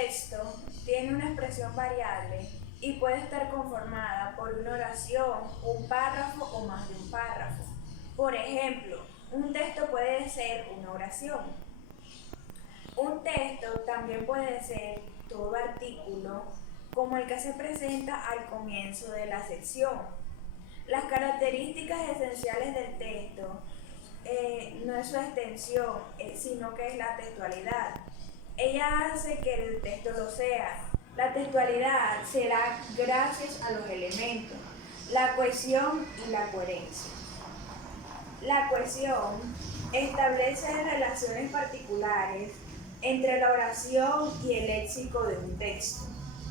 texto tiene una expresión variable y puede estar conformada por una oración, un párrafo o más de un párrafo. Por ejemplo, un texto puede ser una oración. Un texto también puede ser todo artículo, como el que se presenta al comienzo de la sección. Las características esenciales del texto no es su extensión, sino que es la textualidad. Ella hace que el texto lo sea. La textualidad será gracias a los elementos, la cohesión y la coherencia. La cohesión establece relaciones particulares entre la oración y el léxico de un texto.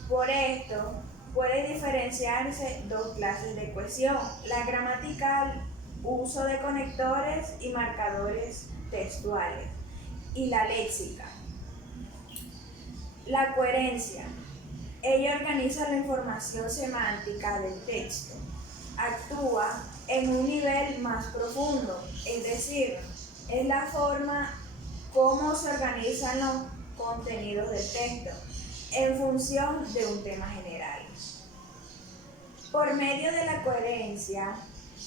Por esto, puede diferenciarse dos clases de cohesión: la gramatical, uso de conectores y marcadores textuales, y la léxica. La coherencia. Ella organiza la información semántica del texto. Actúa en un nivel más profundo, es decir, es la forma como se organizan los contenidos del texto en función de un tema general. Por medio de la coherencia,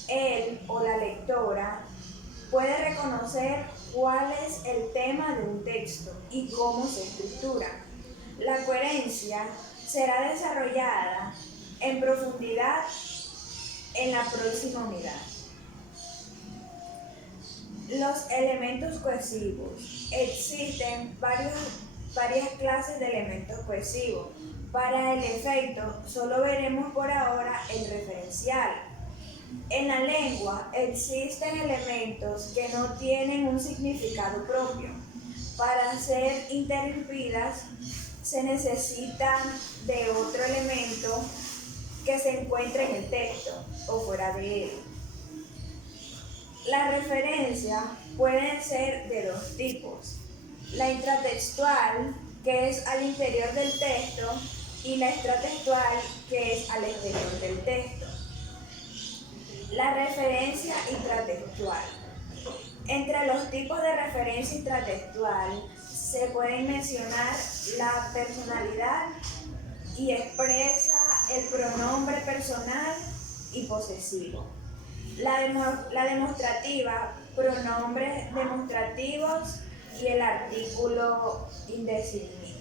él o la lectora puede reconocer cuál es el tema de un texto y cómo se estructura. La coherencia será desarrollada en profundidad en la próxima unidad. Los elementos cohesivos. Existen varias clases de elementos cohesivos. Para el efecto, solo veremos por ahora el referencial. En la lengua existen elementos que no tienen un significado propio. Para ser interrumpidas se necesita de otro elemento que se encuentre en el texto o fuera de él. Las referencias pueden ser de dos tipos: la intratextual, que es al interior del texto, y la extratextual, que es al exterior del texto. La referencia intratextual. Entre los tipos de referencia intratextual se pueden mencionar la personalidad, y expresa el pronombre personal y posesivo. La demostrativa, pronombres demostrativos y el artículo indefinido.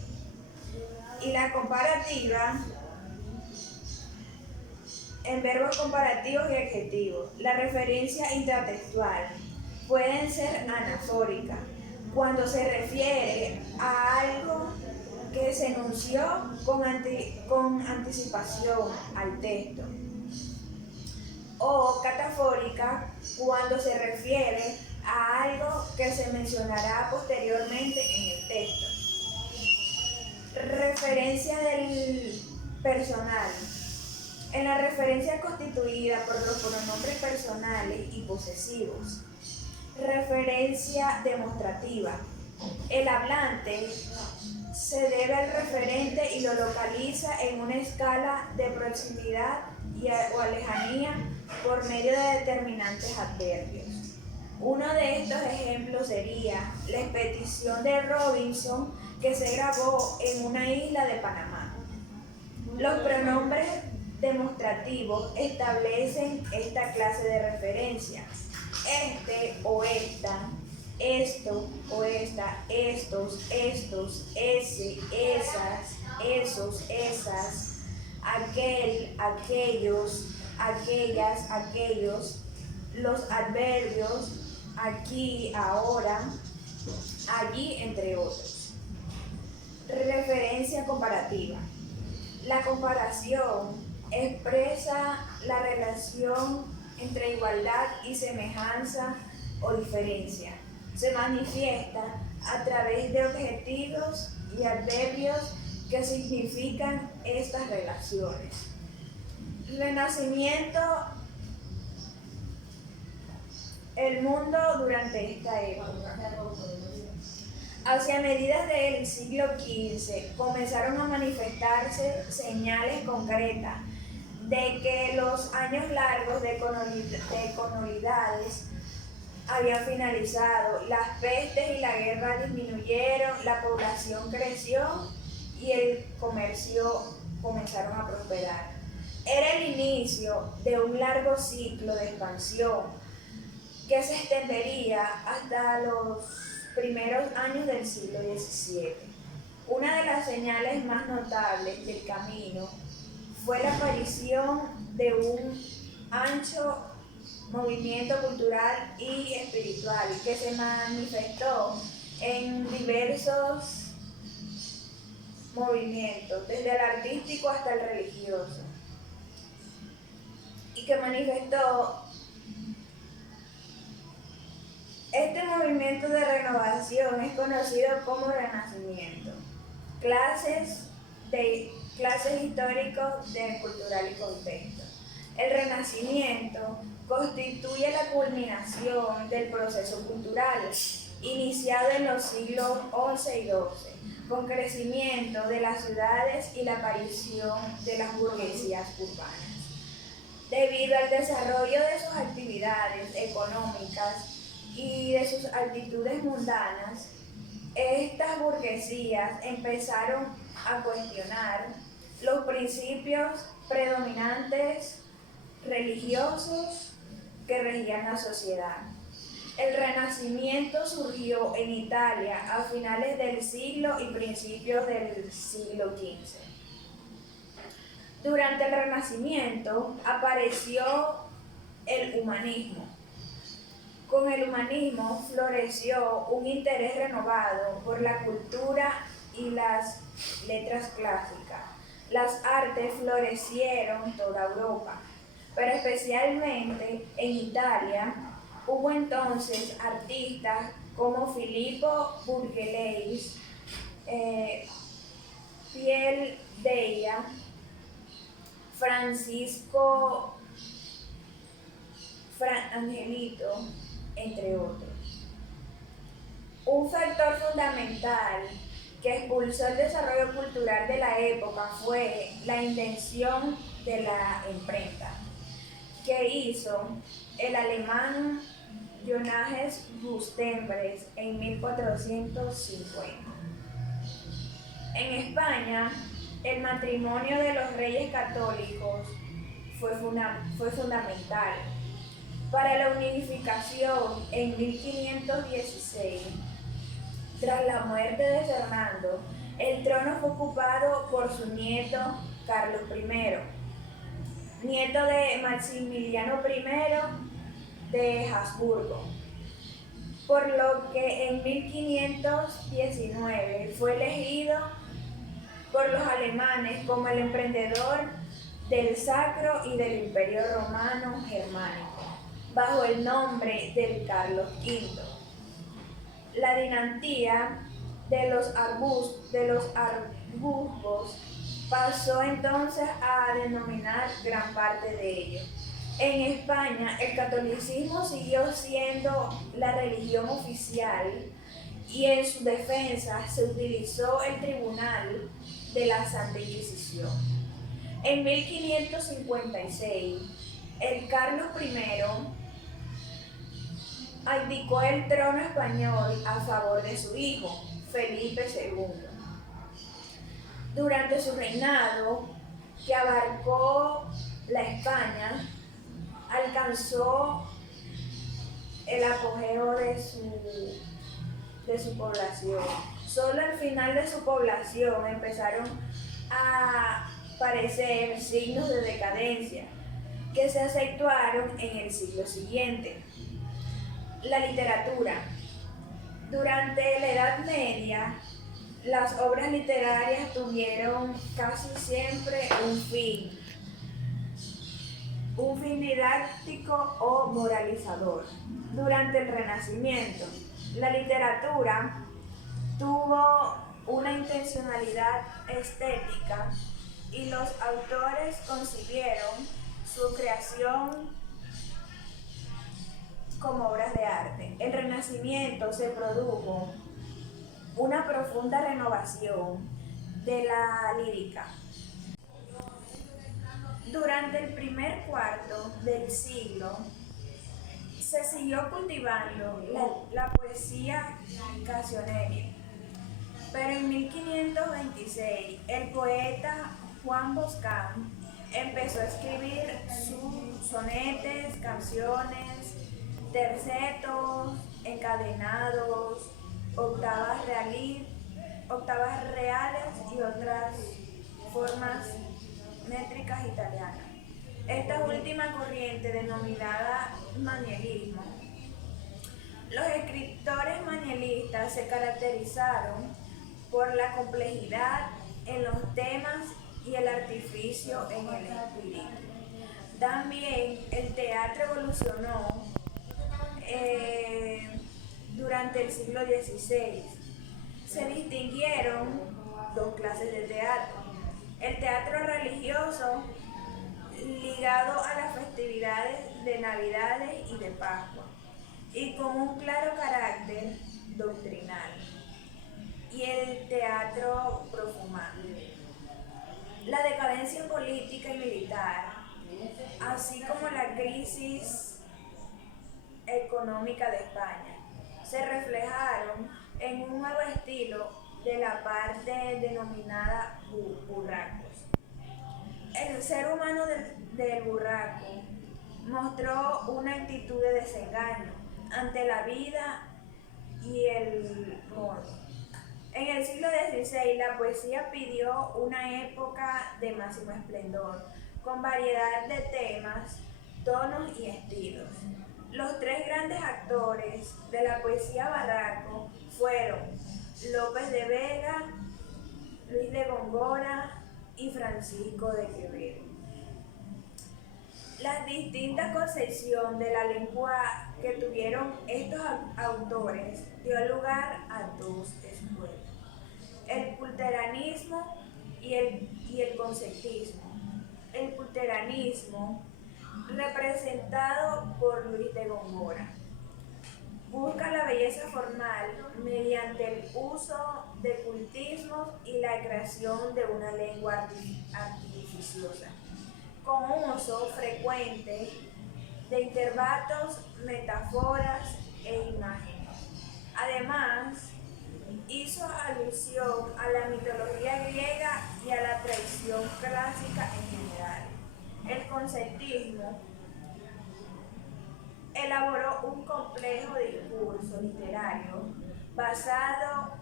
Y la comparativa, en verbos comparativos y adjetivos. La referencia intratextual pueden ser anafóricas, cuando se refiere a algo que se enunció con anticipación al texto, o catafórica, cuando se refiere a algo que se mencionará posteriormente en el texto. Referencia del personal. En la referencia constituida por los pronombres personales y posesivos. Referencia demostrativa. El hablante se debe al referente y lo localiza en una escala de proximidad o lejanía por medio de determinantes adverbios. Uno de estos ejemplos sería la expedición de Robinson, que se grabó en una isla de Panamá. Los pronombres demostrativos establecen esta clase de referencia: este o esta, esto o esta, estos, ese, esas, esos, esas, aquel, aquellos, aquellas, aquellos. Los adverbios aquí, ahora, allí, entre otros. Referencia comparativa. La comparación expresa la relación entre igualdad y semejanza o diferencia. Se manifiesta a través de objetivos y adverbios que significan estas relaciones. Renacimiento. El mundo durante esta época. Hacia mediados del siglo XV comenzaron a manifestarse señales concretas de que los años largos de colonialidades habían finalizado. Las pestes y la guerra disminuyeron, la población creció y el comercio comenzaron a prosperar. Era el inicio de un largo ciclo de expansión que se extendería hasta los primeros años del siglo XVII. Una de las señales más notables del camino fue la aparición de un ancho movimiento cultural y espiritual que se manifestó en diversos movimientos, desde el artístico hasta el religioso, y que manifestó este movimiento de renovación es conocido como Renacimiento. Clases históricos de cultural y contexto. El Renacimiento constituye la culminación del proceso cultural iniciado en los siglos XI y XII, con crecimiento de las ciudades y la aparición de las burguesías urbanas. Debido al desarrollo de sus actividades económicas y de sus actitudes mundanas, estas burguesías empezaron a cuestionar los principios predominantes religiosos que regían la sociedad. El Renacimiento surgió en Italia a finales del siglo y principios del siglo XV. Durante el Renacimiento apareció el humanismo. Con el humanismo floreció un interés renovado por la cultura y las letras clásicas. Las artes florecieron en toda Europa, pero especialmente en Italia. Hubo entonces artistas como Filippo Brunelleschi, Pier Della, Francisco Angelito, entre otros. Un factor fundamental que impulsó el desarrollo cultural de la época fue la invención de la imprenta, que hizo el alemán Johannes Gutenberg en 1450. En España, el matrimonio de los reyes católicos fue fundamental. Para la unificación en 1516, tras la muerte de Fernando, el trono fue ocupado por su nieto Carlos I, nieto de Maximiliano I de Habsburgo, por lo que en 1519 fue elegido por los alemanes como el emperador del Sacro y del Imperio Romano Germánico, bajo el nombre de Carlos V. La dinastía de los Habsburgos pasó entonces a denominar gran parte de ellos. En España, el catolicismo siguió siendo la religión oficial y en su defensa se utilizó el Tribunal de la Santa Inquisición. En 1556, el Carlos I abdicó el trono español a favor de su hijo, Felipe II. Durante su reinado, que abarcó la España, alcanzó el apogeo de su población. Solo al final de su población empezaron a aparecer signos de decadencia que se acentuaron en el siglo siguiente. La literatura. Durante la Edad Media, las obras literarias tuvieron casi siempre un fin didáctico o moralizador. Durante el Renacimiento, la literatura tuvo una intencionalidad estética y los autores concibieron su creación como obras de arte. El Renacimiento se produjo una profunda renovación de la lírica. Durante el primer cuarto del siglo se siguió cultivando la poesía cancionera, pero en 1526 el poeta Juan Boscán empezó a escribir sus sonetes, canciones, tercetos, encadenados, octavas reales y otras formas métricas italianas. Esta última corriente, denominada manierismo, los escritores manieristas se caracterizaron por la complejidad en los temas y el artificio en el espíritu. También el teatro evolucionó durante el siglo XVI. Se distinguieron dos clases de teatro. El teatro religioso, ligado a las festividades de Navidades y de Pascua, y con un claro carácter doctrinal, y el teatro profumante. La decadencia política y militar, así como la crisis económica de España, se reflejaron en un nuevo estilo de la parte denominada burracos. El ser humano del burraco mostró una actitud de desengaño ante la vida y el modo. En el siglo XVI la poesía pidió una época de máximo esplendor, con variedad de temas, tonos y estilos. Los tres grandes actores de la poesía barroco fueron López de Vega, Luis de Góngora y Francisco de Quevedo. La distinta concepción de la lengua que tuvieron estos autores dio lugar a dos escuelas: el culteranismo y el conceptismo. El culteranismo, representado por Luis de Góngora, busca la belleza formal mediante el uso de cultismos y la creación de una lengua artificiosa, con uso frecuente de intervalos, metáforas e imágenes. Además, hizo alusión a la mitología griega y a la tradición clásica en general. El conceptismo elaboró un complejo discurso literario basado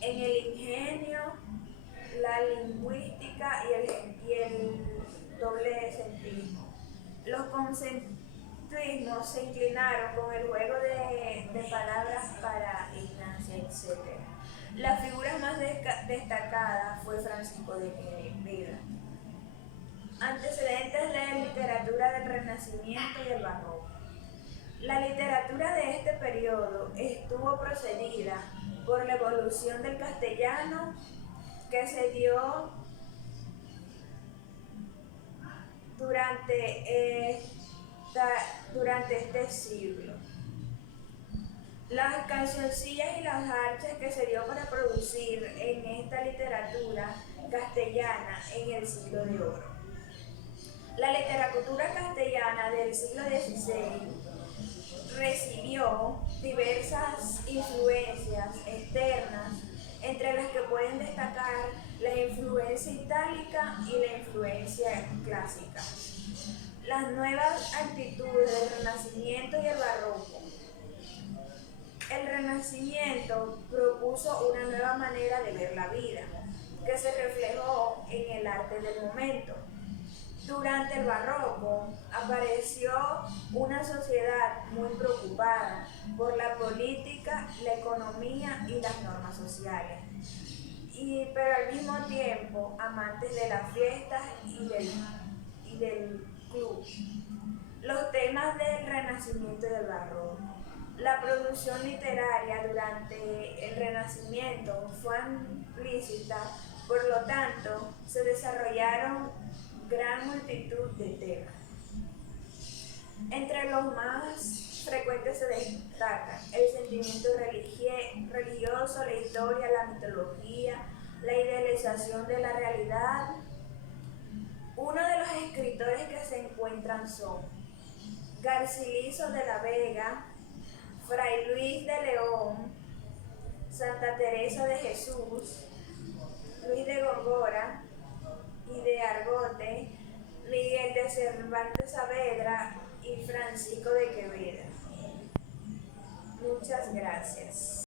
en el ingenio, la lingüística y el doble sentido. Los conceptismos se inclinaron con el juego de palabras para instancia, etc. La figura más destacada fue Francisco de Quevedo. Antecedentes de la literatura del Renacimiento y el Barroco. La literatura de este periodo estuvo precedida por la evolución del castellano que se dio durante este siglo. Las cancioncillas y las artes que se dio para producir en esta literatura castellana en el siglo de oro. La literatura castellana del siglo XVI recibió diversas influencias externas, entre las que pueden destacar la influencia itálica y la influencia clásica. Las nuevas actitudes del Renacimiento y el Barroco. El Renacimiento propuso una nueva manera de ver la vida, que se reflejó en el arte del momento. Durante el Barroco apareció una sociedad muy preocupada por la política, la economía y las normas sociales, pero al mismo tiempo amantes de las fiestas y del club. Los temas del Renacimiento y del Barroco. La producción literaria durante el Renacimiento fue amplísima, por lo tanto se desarrollaron gran multitud de temas. Entre los más frecuentes se destacan el sentimiento religioso, la historia, la mitología, la idealización de la realidad. Uno de los escritores que se encuentran son Garcilaso de la Vega, Fray Luis de León, Santa Teresa de Jesús, Luis de Góngora, Cervantes Saavedra y Francisco de Quevedo. Muchas gracias.